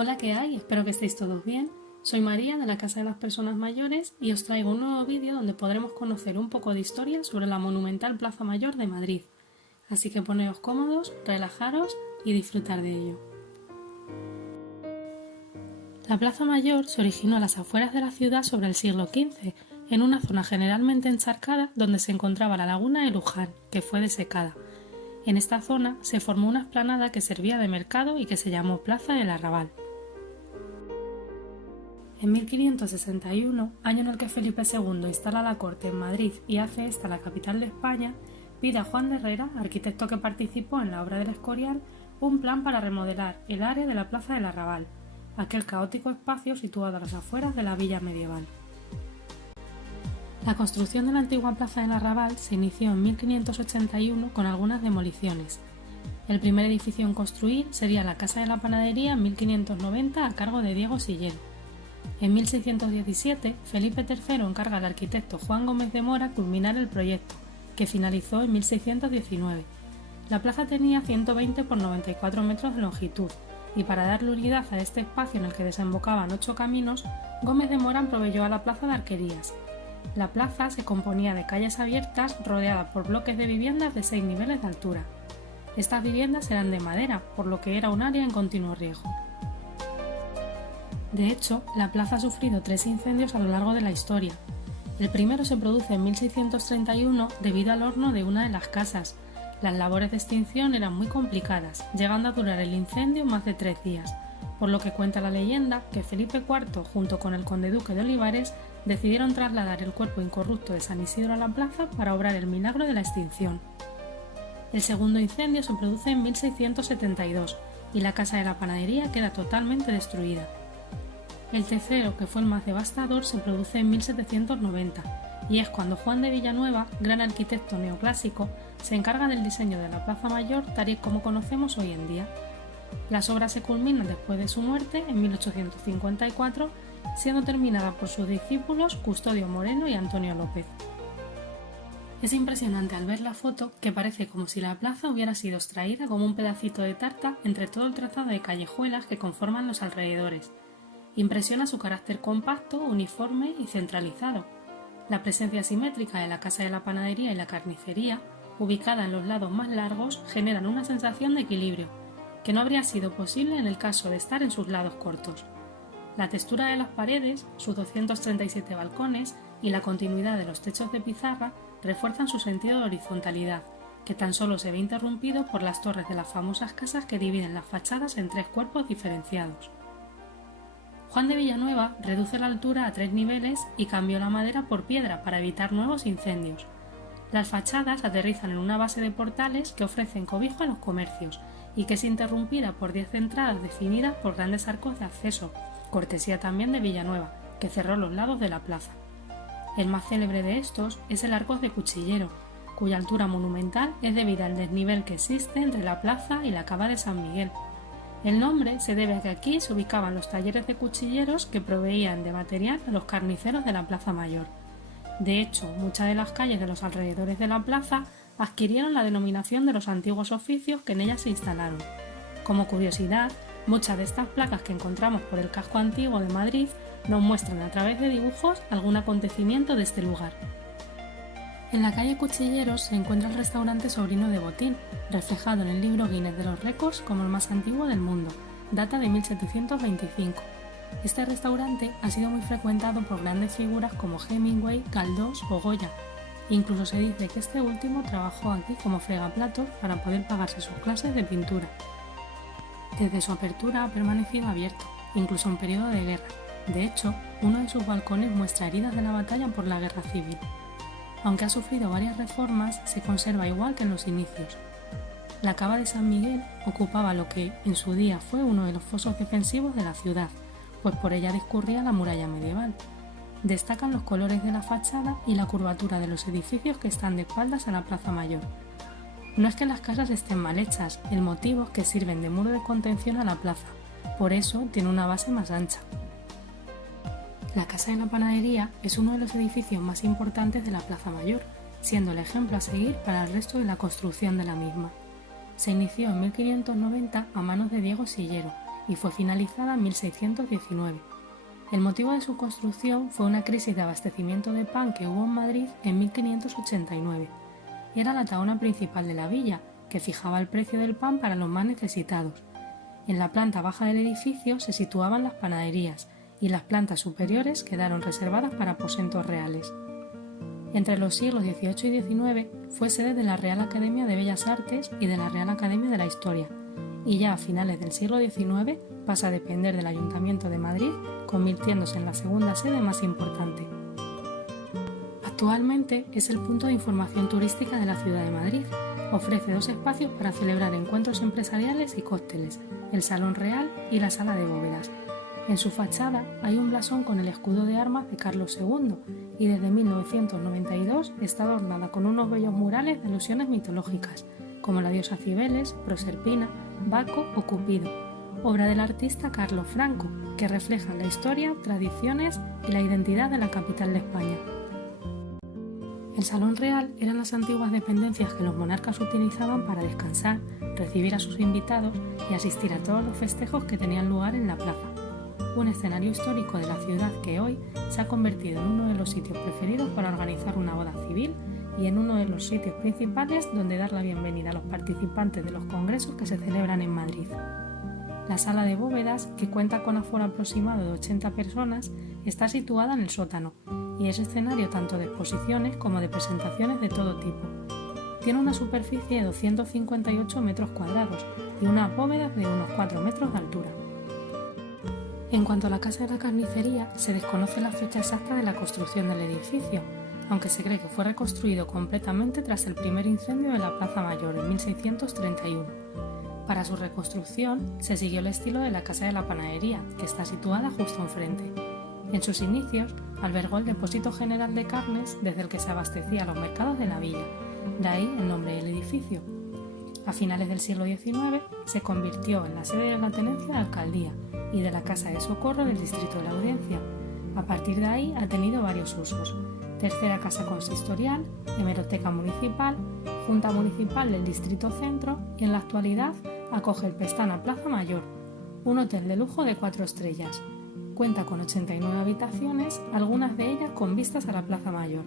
Hola, ¿qué hay? Espero que estéis todos bien. Soy María de la Casa de las Personas Mayores y os traigo un nuevo vídeo donde podremos conocer un poco de historia sobre la monumental Plaza Mayor de Madrid. Así que poneos cómodos, relajaros y disfrutar de ello. La Plaza Mayor se originó a las afueras de la ciudad sobre el siglo XV, en una zona generalmente encharcada donde se encontraba la laguna de Luján, que fue desecada. En esta zona se formó una explanada que servía de mercado y que se llamó Plaza del Arrabal. En 1561, año en el que Felipe II instala la corte en Madrid y hace esta la capital de España, pide a Juan de Herrera, arquitecto que participó en la obra del Escorial, un plan para remodelar el área de la Plaza del Arrabal, aquel caótico espacio situado a las afueras de la villa medieval. La construcción de la antigua Plaza del Arrabal se inició en 1581 con algunas demoliciones. El primer edificio en construir sería la Casa de la Panadería en 1590 a cargo de Diego Sillero. En 1617, Felipe III encarga al arquitecto Juan Gómez de Mora culminar el proyecto, que finalizó en 1619. La plaza tenía 120 por 94 metros de longitud, y para darle unidad a este espacio en el que desembocaban 8 caminos, Gómez de Mora proveyó a la plaza de arquerías. La plaza se componía de calles abiertas rodeadas por bloques de viviendas de 6 niveles de altura. Estas viviendas eran de madera, por lo que era un área en continuo riesgo. De hecho, la plaza ha sufrido 3 incendios a lo largo de la historia. El primero se produce en 1631 debido al horno de una de las casas. Las labores de extinción eran muy complicadas, llegando a durar el incendio más de 3 días, por lo que cuenta la leyenda que Felipe IV, junto con el conde duque de Olivares, decidieron trasladar el cuerpo incorrupto de San Isidro a la plaza para obrar el milagro de la extinción. El segundo incendio se produce en 1672 y la Casa de la Panadería queda totalmente destruida. El tercero, que fue el más devastador, se produce en 1790 y es cuando Juan de Villanueva, gran arquitecto neoclásico, se encarga del diseño de la Plaza Mayor tal y como conocemos hoy en día. Las obras se culminan después de su muerte en 1854, siendo terminada por sus discípulos Custodio Moreno y Antonio López. Es impresionante al ver la foto que parece como si la plaza hubiera sido extraída como un pedacito de tarta entre todo el trazado de callejuelas que conforman los alrededores. Impresiona su carácter compacto, uniforme y centralizado. La presencia simétrica de la Casa de la Panadería y la Carnicería, ubicada en los lados más largos, generan una sensación de equilibrio, que no habría sido posible en el caso de estar en sus lados cortos. La textura de las paredes, sus 237 balcones y la continuidad de los techos de pizarra refuerzan su sentido de horizontalidad, que tan solo se ve interrumpido por las torres de las famosas casas que dividen las fachadas en 3 cuerpos diferenciados. Juan de Villanueva reduce la altura a 3 niveles y cambió la madera por piedra para evitar nuevos incendios. Las fachadas aterrizan en una base de portales que ofrecen cobijo a los comercios y que es interrumpida por 10 entradas definidas por grandes arcos de acceso, cortesía también de Villanueva, que cerró los lados de la plaza. El más célebre de estos es el Arcos de Cuchillero, cuya altura monumental es debida al desnivel que existe entre la plaza y la cava de San Miguel. El nombre se debe a que aquí se ubicaban los talleres de cuchilleros que proveían de material a los carniceros de la Plaza Mayor. De hecho, muchas de las calles de los alrededores de la plaza adquirieron la denominación de los antiguos oficios que en ellas se instalaron. Como curiosidad, muchas de estas placas que encontramos por el casco antiguo de Madrid nos muestran a través de dibujos algún acontecimiento de este lugar. En la calle Cuchilleros se encuentra el restaurante Sobrino de Botín, reflejado en el libro Guinness de los Récords como el más antiguo del mundo, data de 1725. Este restaurante ha sido muy frecuentado por grandes figuras como Hemingway, Galdós o Goya. Incluso se dice que este último trabajó aquí como fregaplatos para poder pagarse sus clases de pintura. Desde su apertura ha permanecido abierto, incluso en periodo de guerra. De hecho, uno de sus balcones muestra heridas de la batalla por la guerra civil. Aunque ha sufrido varias reformas, se conserva igual que en los inicios. La cava de San Miguel ocupaba lo que en su día fue uno de los fosos defensivos de la ciudad, pues por ella discurría la muralla medieval. Destacan los colores de la fachada y la curvatura de los edificios que están de espaldas a la Plaza Mayor. No es que las casas estén mal hechas, el motivo es que sirven de muro de contención a la plaza, por eso tiene una base más ancha. La Casa de la Panadería es uno de los edificios más importantes de la Plaza Mayor, siendo el ejemplo a seguir para el resto de la construcción de la misma. Se inició en 1590 a manos de Diego Sillero y fue finalizada en 1619. El motivo de su construcción fue una crisis de abastecimiento de pan que hubo en Madrid en 1589. Era la tabla principal de la villa, que fijaba el precio del pan para los más necesitados. En la planta baja del edificio se situaban las panaderías y las plantas superiores quedaron reservadas para aposentos reales. Entre los siglos XVIII y XIX fue sede de la Real Academia de Bellas Artes y de la Real Academia de la Historia, y ya a finales del siglo XIX pasa a depender del Ayuntamiento de Madrid, convirtiéndose en la segunda sede más importante. Actualmente es el punto de información turística de la ciudad de Madrid. Ofrece dos espacios para celebrar encuentros empresariales y cócteles, el Salón Real y la Sala de Bóvedas. En su fachada hay un blasón con el escudo de armas de Carlos II y desde 1992 está adornada con unos bellos murales de alusiones mitológicas, como la diosa Cibeles, Proserpina, Baco o Cupido, obra del artista Carlos Franco, que reflejan la historia, tradiciones y la identidad de la capital de España. El Salón Real eran las antiguas dependencias que los monarcas utilizaban para descansar, recibir a sus invitados y asistir a todos los festejos que tenían lugar en la plaza. Un escenario histórico de la ciudad que hoy se ha convertido en uno de los sitios preferidos para organizar una boda civil y en uno de los sitios principales donde dar la bienvenida a los participantes de los congresos que se celebran en Madrid. La Sala de Bóvedas, que cuenta con aforo aproximado de 80 personas, está situada en el sótano y es escenario tanto de exposiciones como de presentaciones de todo tipo. Tiene una superficie de 258 metros cuadrados y unas bóvedas de unos 4 metros de altura. En cuanto a la Casa de la Carnicería, se desconoce la fecha exacta de la construcción del edificio, aunque se cree que fue reconstruido completamente tras el primer incendio de la Plaza Mayor en 1631. Para su reconstrucción se siguió el estilo de la Casa de la Panadería, que está situada justo enfrente. En sus inicios albergó el Depósito General de Carnes desde el que se abastecía los mercados de la villa, de ahí el nombre del edificio. A finales del siglo XIX se convirtió en la sede de la tenencia de alcaldía y de la Casa de Socorro del Distrito de la Audiencia. A partir de ahí ha tenido varios usos: tercera casa consistorial, hemeroteca municipal, Junta Municipal del Distrito Centro y en la actualidad acoge el Pestana Plaza Mayor, un hotel de lujo de 4 estrellas. Cuenta con 89 habitaciones, algunas de ellas con vistas a la Plaza Mayor.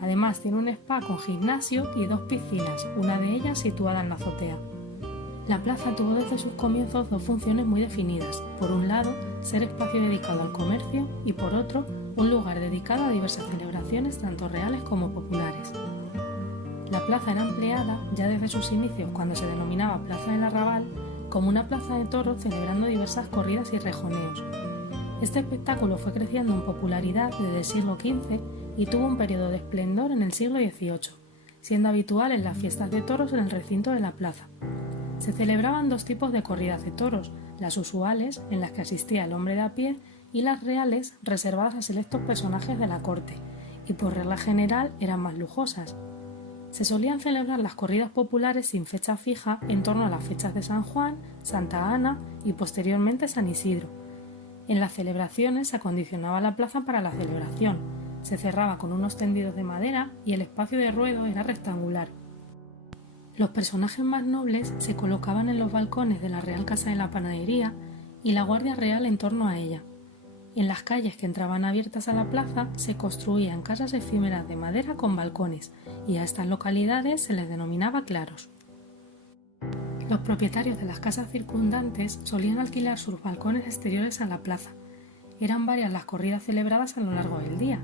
Además tiene un spa con gimnasio y 2 piscinas, una de ellas situada en la azotea. La plaza tuvo desde sus comienzos dos funciones muy definidas: por un lado, ser espacio dedicado al comercio y por otro, un lugar dedicado a diversas celebraciones tanto reales como populares. La plaza era empleada, ya desde sus inicios cuando se denominaba Plaza del Arrabal, como una plaza de toros celebrando diversas corridas y rejoneos. Este espectáculo fue creciendo en popularidad desde el siglo XV y tuvo un periodo de esplendor en el siglo XVIII, siendo habitual en las fiestas de toros en el recinto de la plaza. Se celebraban dos tipos de corridas de toros: las usuales, en las que asistía el hombre de a pie, y las reales, reservadas a selectos personajes de la corte, y por regla general eran más lujosas. Se solían celebrar las corridas populares sin fecha fija en torno a las fechas de San Juan, Santa Ana y posteriormente San Isidro. En las celebraciones se acondicionaba la plaza para la celebración, se cerraba con unos tendidos de madera y el espacio de ruedo era rectangular. Los personajes más nobles se colocaban en los balcones de la Real Casa de la Panadería y la Guardia Real en torno a ella. En las calles que entraban abiertas a la plaza se construían casas efímeras de madera con balcones y a estas localidades se les denominaba claros. Los propietarios de las casas circundantes solían alquilar sus balcones exteriores a la plaza. Eran varias las corridas celebradas a lo largo del día.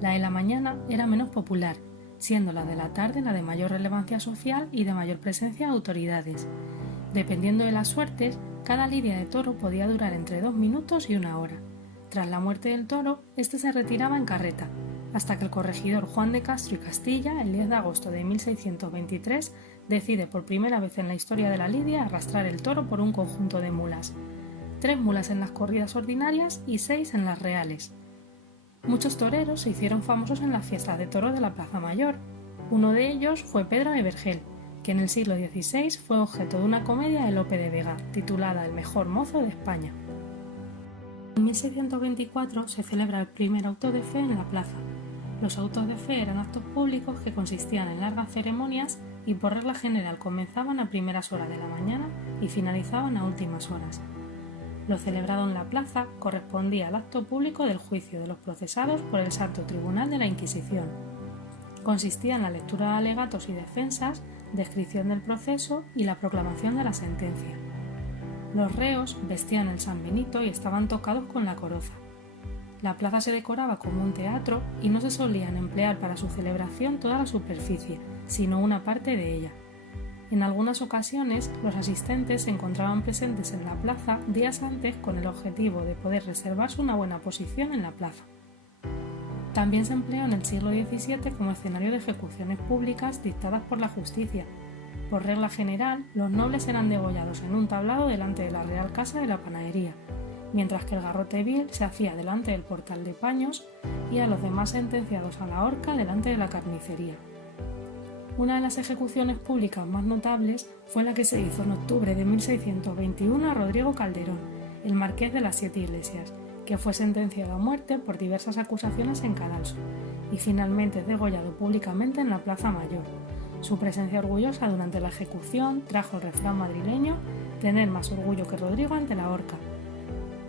La de la mañana era menos popular, siendo la de la tarde la de mayor relevancia social y de mayor presencia de autoridades. Dependiendo de las suertes, cada lidia de toro podía durar entre 2 minutos y 1 hora. Tras la muerte del toro, este se retiraba en carreta, hasta que el corregidor Juan de Castro y Castilla, el 10 de agosto de 1623, decide por primera vez en la historia de la lidia arrastrar el toro por un conjunto de mulas. 3 mulas en las corridas ordinarias y 6 en las reales. Muchos toreros se hicieron famosos en las fiestas de toros de la Plaza Mayor. Uno de ellos fue Pedro de Vergel, que en el siglo XVI fue objeto de una comedia de Lope de Vega, titulada El mejor mozo de España. En 1624 se celebra el primer auto de fe en la plaza. Los autos de fe eran actos públicos que consistían en largas ceremonias y por regla general comenzaban a primeras horas de la mañana y finalizaban a últimas horas. Lo celebrado en la plaza correspondía al acto público del juicio de los procesados por el Santo Tribunal de la Inquisición. Consistía en la lectura de alegatos y defensas, descripción del proceso y la proclamación de la sentencia. Los reos vestían el San Benito y estaban tocados con la coroza. La plaza se decoraba como un teatro y no se solían emplear para su celebración toda la superficie, sino una parte de ella. En algunas ocasiones, los asistentes se encontraban presentes en la plaza días antes con el objetivo de poder reservarse una buena posición en la plaza. También se empleó en el siglo XVII como escenario de ejecuciones públicas dictadas por la justicia. Por regla general, los nobles eran degollados en un tablado delante de la Real Casa de la Panadería, mientras que el garrote vil se hacía delante del portal de paños y a los demás sentenciados a la horca delante de la carnicería. Una de las ejecuciones públicas más notables fue la que se hizo en octubre de 1621 a Rodrigo Calderón, el marqués de las Siete Iglesias, que fue sentenciado a muerte por diversas acusaciones en Cadalso y finalmente degollado públicamente en la Plaza Mayor. Su presencia orgullosa durante la ejecución trajo el refrán madrileño «tener más orgullo que Rodrigo ante la horca».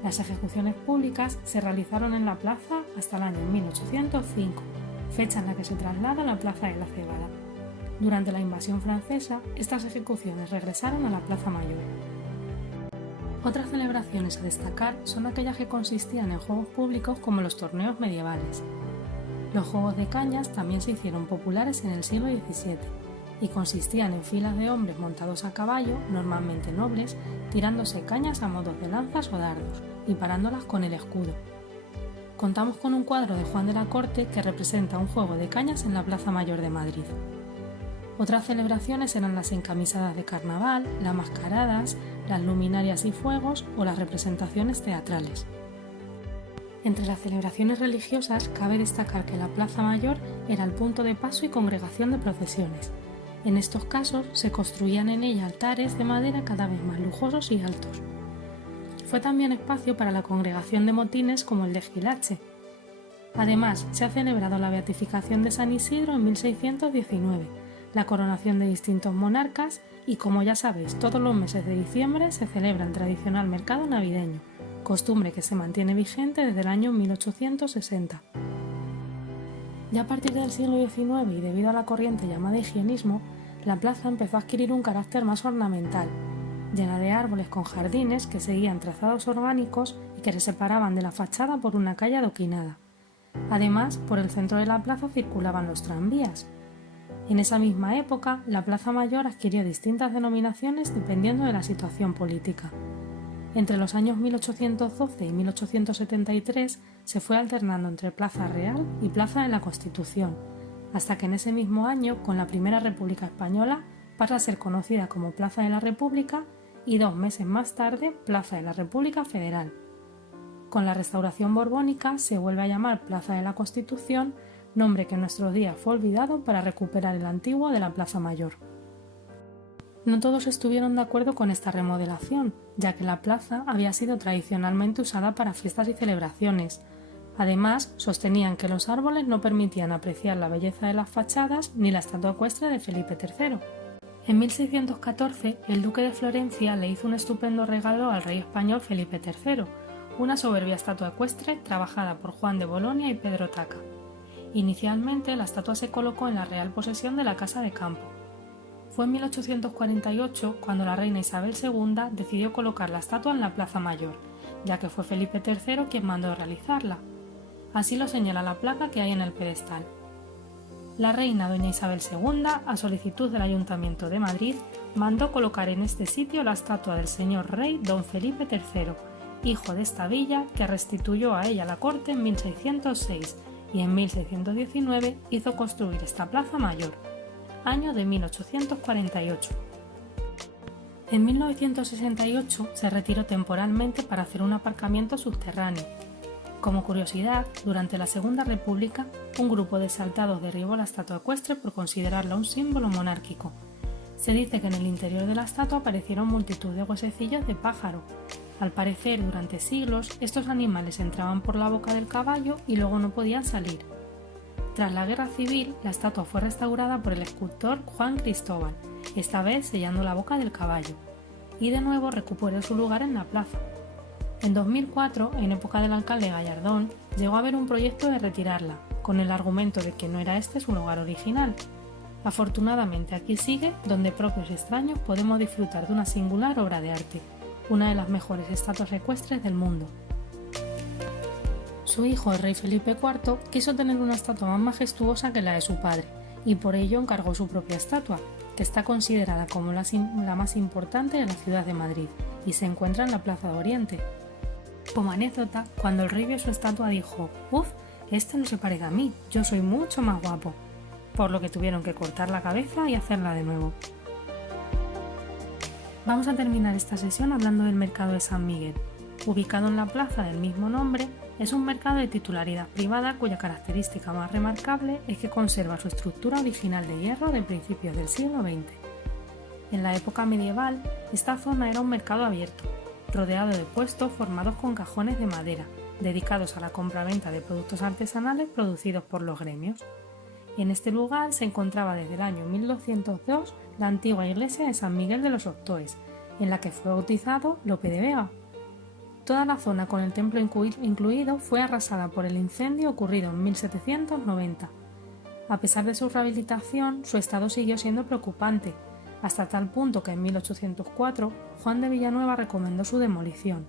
Las ejecuciones públicas se realizaron en la plaza hasta el año 1805, fecha en la que se traslada a la Plaza de la Cebada. Durante la invasión francesa, estas ejecuciones regresaron a la Plaza Mayor. Otras celebraciones a destacar son aquellas que consistían en juegos públicos como los torneos medievales. Los juegos de cañas también se hicieron populares en el siglo XVII y consistían en filas de hombres montados a caballo, normalmente nobles, tirándose cañas a modo de lanzas o dardos y parándolas con el escudo. Contamos con un cuadro de Juan de la Corte que representa un juego de cañas en la Plaza Mayor de Madrid. Otras celebraciones eran las encamisadas de carnaval, las mascaradas, las luminarias y fuegos o las representaciones teatrales. Entre las celebraciones religiosas cabe destacar que la Plaza Mayor era el punto de paso y congregación de procesiones. En estos casos se construían en ella altares de madera cada vez más lujosos y altos. Fue también espacio para la congregación de motines como el de Gilache. Además, se ha celebrado la beatificación de San Isidro en 1619, la coronación de distintos monarcas y, como ya sabéis, todos los meses de diciembre se celebra el tradicional mercado navideño, costumbre que se mantiene vigente desde el año 1860. Ya a partir del siglo XIX y debido a la corriente llamada higienismo, la plaza empezó a adquirir un carácter más ornamental, llena de árboles con jardines que seguían trazados orgánicos y que se separaban de la fachada por una calle adoquinada. Además, por el centro de la plaza circulaban los tranvías. En esa misma época, la Plaza Mayor adquirió distintas denominaciones dependiendo de la situación política. Entre los años 1812 y 1873 se fue alternando entre Plaza Real y Plaza de la Constitución, hasta que en ese mismo año, con la Primera República Española, pasa a ser conocida como Plaza de la República y 2 meses más tarde Plaza de la República Federal. Con la Restauración borbónica se vuelve a llamar Plaza de la Constitución, nombre que en nuestros días fue olvidado para recuperar el antiguo de la Plaza Mayor. No todos estuvieron de acuerdo con esta remodelación, ya que la plaza había sido tradicionalmente usada para fiestas y celebraciones. Además, sostenían que los árboles no permitían apreciar la belleza de las fachadas ni la estatua ecuestre de Felipe III. En 1614, el duque de Florencia le hizo un estupendo regalo al rey español Felipe III, una soberbia estatua ecuestre trabajada por Juan de Bolonia y Pedro Taca. Inicialmente, la estatua se colocó en la real posesión de la Casa de Campo. Fue en 1848 cuando la reina Isabel II decidió colocar la estatua en la Plaza Mayor, ya que fue Felipe III quien mandó realizarla. Así lo señala la placa que hay en el pedestal. La reina doña Isabel II, a solicitud del Ayuntamiento de Madrid, mandó colocar en este sitio la estatua del señor rey don Felipe III, hijo de esta villa, que restituyó a ella la corte en 1606 y en 1619 hizo construir esta Plaza Mayor, año de 1848. En 1968 se retiró temporalmente para hacer un aparcamiento subterráneo. Como curiosidad, durante la Segunda República, un grupo de exaltados derribó la estatua ecuestre por considerarla un símbolo monárquico. Se dice que en el interior de la estatua aparecieron multitud de huesecillos de pájaro. Al parecer, durante siglos, estos animales entraban por la boca del caballo y luego no podían salir. Tras la Guerra Civil, la estatua fue restaurada por el escultor Juan Cristóbal, esta vez sellando la boca del caballo, y de nuevo recuperó su lugar en la plaza. En 2004, en época del alcalde Gallardón, llegó a haber un proyecto de retirarla, con el argumento de que no era este su lugar original. Afortunadamente aquí sigue, donde propios y extraños podemos disfrutar de una singular obra de arte, una de las mejores estatuas ecuestres del mundo. Su hijo, el rey Felipe IV, quiso tener una estatua más majestuosa que la de su padre, y por ello encargó su propia estatua, que está considerada como la más importante de la ciudad de Madrid, y se encuentra en la Plaza de Oriente. Como anécdota, cuando el rey vio su estatua dijo: «Uf, esta no se parece a mí, yo soy mucho más guapo», por lo que tuvieron que cortar la cabeza y hacerla de nuevo. Vamos a terminar esta sesión hablando del mercado de San Miguel. Ubicado en la plaza del mismo nombre, es un mercado de titularidad privada cuya característica más remarcable es que conserva su estructura original de hierro de principios del siglo XX. En la época medieval, esta zona era un mercado abierto, rodeado de puestos formados con cajones de madera, dedicados a la compraventa de productos artesanales producidos por los gremios. En este lugar se encontraba desde el año 1202 la antigua iglesia de San Miguel de los Octoes, en la que fue bautizado Lope de Vega. Toda la zona con el templo incluido fue arrasada por el incendio ocurrido en 1790. A pesar de su rehabilitación, su estado siguió siendo preocupante, hasta tal punto que en 1804 Juan de Villanueva recomendó su demolición.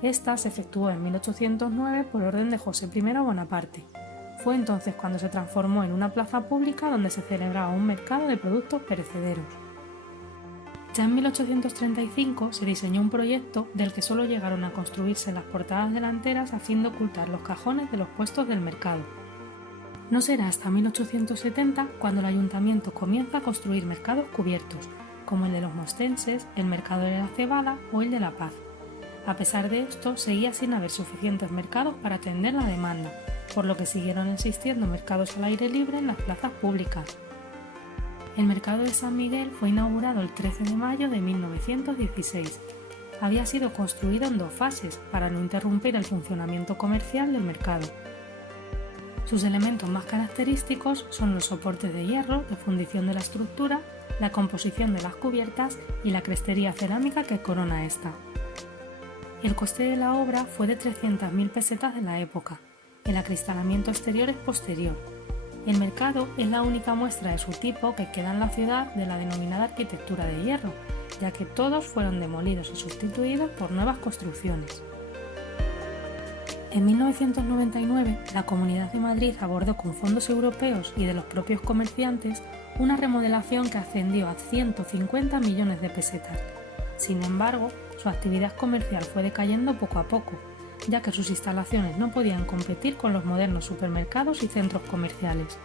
Esta se efectuó en 1809 por orden de José I Bonaparte. Fue entonces cuando se transformó en una plaza pública donde se celebraba un mercado de productos perecederos. Ya en 1835 se diseñó un proyecto del que solo llegaron a construirse las portadas delanteras a fin de ocultar los cajones de los puestos del mercado. No será hasta 1870 cuando el ayuntamiento comienza a construir mercados cubiertos, como el de los mostenses, el mercado de la Cebada o el de La Paz. A pesar de esto, seguía sin haber suficientes mercados para atender la demanda, por lo que siguieron existiendo mercados al aire libre en las plazas públicas. El mercado de San Miguel fue inaugurado el 13 de mayo de 1916. Había sido construido en 2 fases para no interrumpir el funcionamiento comercial del mercado. Sus elementos más característicos son los soportes de hierro de fundición de la estructura, la composición de las cubiertas y la crestería cerámica que corona esta. El coste de la obra fue de 300.000 pesetas de la época. El acristalamiento exterior es posterior. El mercado es la única muestra de su tipo que queda en la ciudad de la denominada arquitectura de hierro, ya que todos fueron demolidos y sustituidos por nuevas construcciones. En 1999, la Comunidad de Madrid abordó con fondos europeos y de los propios comerciantes una remodelación que ascendió a 150 millones de pesetas. Sin embargo, su actividad comercial fue decayendo poco a poco, ya que sus instalaciones no podían competir con los modernos supermercados y centros comerciales.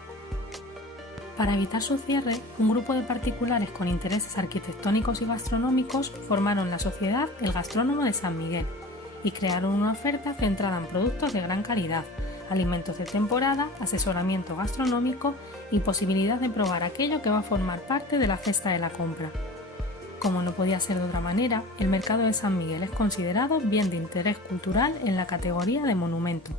Para evitar su cierre, un grupo de particulares con intereses arquitectónicos y gastronómicos formaron la sociedad El Gastrónomo de San Miguel y crearon una oferta centrada en productos de gran calidad, alimentos de temporada, asesoramiento gastronómico y posibilidad de probar aquello que va a formar parte de la cesta de la compra. Como no podía ser de otra manera, el mercado de San Miguel es considerado bien de interés cultural en la categoría de monumento.